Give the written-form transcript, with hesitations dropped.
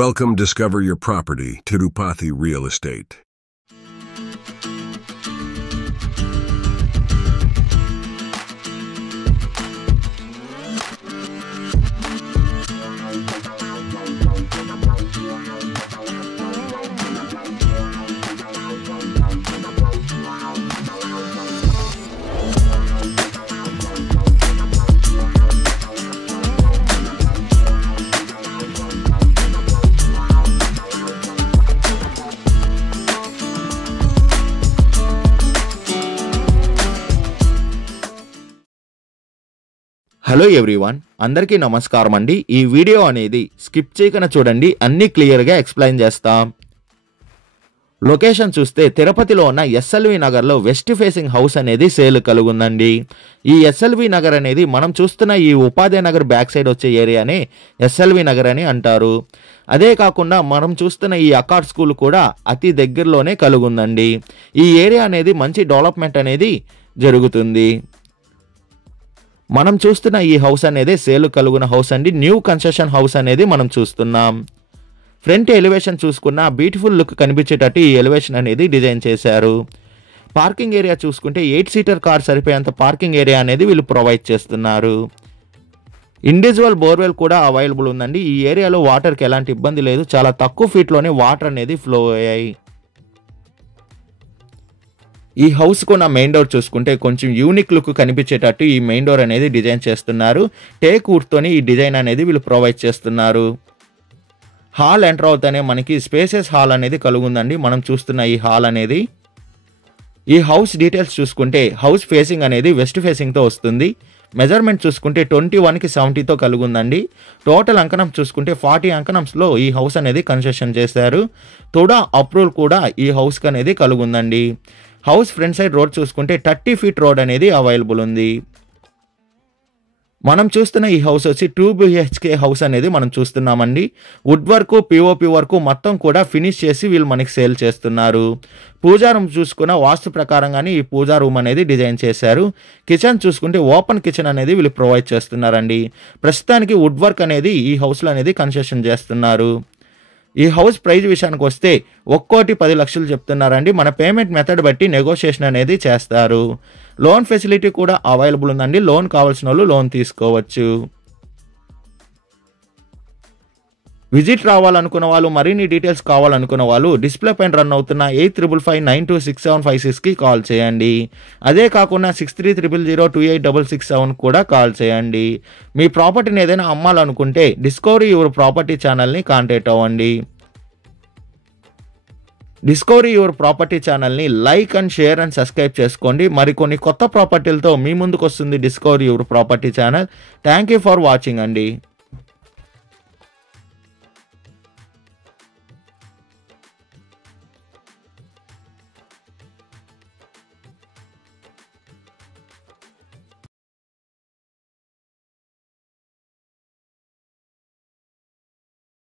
Welcome, discover your property, Tirupati Real Estate. Hello everyone, అందరికీ నమస్కారం అండి. ఈ వీడియో అనేది స్కిప్ చేయకుండా చూడండి, అన్ని క్లియర్గా ఎక్స్ప్లెయిన్ చేస్తాం. లొకేషన్ చూస్తే తిరుపతిలో ఉన్న ఎస్ఎల్వి నగర్లో వెస్ట్ ఫేసింగ్ హౌస్ అనేది సేల్ కలుగుందండి. ఈ ఎస్ఎల్వి నగర్ అనేది మనం చూస్తున్న ఈ ఉపాధ్యాయ నగర్ బ్యాక్ సైడ్ వచ్చే ఏరియానే ఎస్ఎల్వి నగర్ అని అంటారు. అదే కాకుండా మనం చూస్తున్న ఈ అకార్డ్ స్కూల్ కూడా అతి దగ్గరలోనే కలుగుందండి. ఈ ఏరియా అనేది మంచి డెవలప్మెంట్ అనేది జరుగుతుంది. మనం చూస్తున్న ఈ హౌస్ అనేది సేల్ కలుగున హౌస్ అండి. న్యూ కన్స్ట్రక్షన్ హౌస్ అనేది మనం చూస్తున్నాం. ఫ్రంట్ ఎలివేషన్ చూసుకున్న బ్యూటిఫుల్ లుక్ కనిపించేటట్టు ఈ ఎలివేషన్ అనేది డిజైన్ చేశారు. పార్కింగ్ ఏరియా చూసుకుంటే 8 సీటర్ కార్ సరిపోయేంత పార్కింగ్ ఏరియా అనేది వీళ్ళు ప్రొవైడ్ చేస్తున్నారు. ఇండివిజువల్ బోర్వెల్ కూడా అవైలబుల్ ఉందండి. ఈ ఏరియాలో వాటర్కి ఎలాంటి ఇబ్బంది లేదు. చాలా తక్కువ ఫీట్లోనే వాటర్ అనేది ఫ్లో అయ్యాయి. ఈ హౌస్ కొన్న మెయిన్ డోర్ చూసుకుంటే కొంచెం యూనిక్ లుక్ కనిపించేటట్టు ఈ మెయిన్ డోర్ అనేది డిజైన్ చేస్తున్నారు. టేక్ వుడ్తోని ఈ డిజైన్ అనేది వీళ్ళు ప్రొవైడ్ చేస్తున్నారు. హాల్ ఎంటర్ అవుతానే మనకి స్పేసెస్ హాల్ అనేది కలుగుందండి. మనం చూస్తున్న ఈ హాల్ అనేది. ఈ హౌస్ డీటెయిల్స్ చూసుకుంటే హౌస్ ఫేసింగ్ అనేది వెస్ట్ ఫేసింగ్తో వస్తుంది. మెజర్మెంట్ చూసుకుంటే 21కి 70తో కలుగుందండి. టోటల్ అంకణం చూసుకుంటే 40 అంకణంస్లో ఈ హౌస్ అనేది కన్స్ట్రక్షన్ చేశారు. తుడా అప్రూవల్ కూడా ఈ హౌస్కి అనేది కలుగుందండి. హౌస్ ఫ్రంట్ సైడ్ రోడ్ చూసుకుంటే 30 ఫీట్ రోడ్ అనేది అవైలబుల్ ఉంది. మనం చూస్తున్న ఈ హౌస్ వచ్చి 2 BHK హౌస్ అనేది మనం చూస్తున్నామండి. వుడ్ వర్క్, పిఓపి వర్క్ మొత్తం కూడా ఫినిష్ చేసి వీళ్ళు మనకి సేల్ చేస్తున్నారు. పూజా రూమ్ చూసుకున్న వాస్తు ప్రకారంగానే ఈ పూజా రూమ్ అనేది డిజైన్ చేశారు. కిచెన్ చూసుకుంటే ఓపెన్ కిచెన్ అనేది వీళ్ళు ప్రొవైడ్ చేస్తున్నారండి. ప్రస్తుతానికి వుడ్ వర్క్ అనేది ఈ హౌస్లో అనేది కన్స్ట్రక్షన్ చేస్తున్నారు. ఈ హౌస్ ప్రైస్ విషయానికి వస్తే 1,10 లక్షలు చెప్తున్నారండి. మన పేమెంట్ మెథడ్ బట్టి నెగోషియేషన్ అనేది చేస్తారు. లోన్ ఫెసిలిటీ కూడా అవైలబుల్ ఉందండి. లోన్ కావాల్సిన వాళ్ళు లోన్ తీసుకోవచ్చు. విజిట్ రావాలనుకున్న వాళ్ళు, మరిన్ని డీటెయిల్స్ కావాలనుకున్న వాళ్ళు డిస్ప్లే పైన రన్ అవుతున్న 8555926756కి కాల్ చేయండి. అదే కాకుండా 6300028667 కూడా కాల్ చేయండి. మీ ప్రాపర్టీని ఏదైనా అమ్మాలనుకుంటే డిస్కవరీ యువర్ ప్రాపర్టీ ఛానల్ని కాంటాక్ట్ అవ్వండి. డిస్కవరీ యువర్ ప్రాపర్టీ ఛానల్ని like and share and subscribe చేసుకోండి. మరికొన్ని కొత్త ప్రాపర్టీలతో మీ ముందుకు వస్తుంది discovery your property channel. Thank you for watching అండి.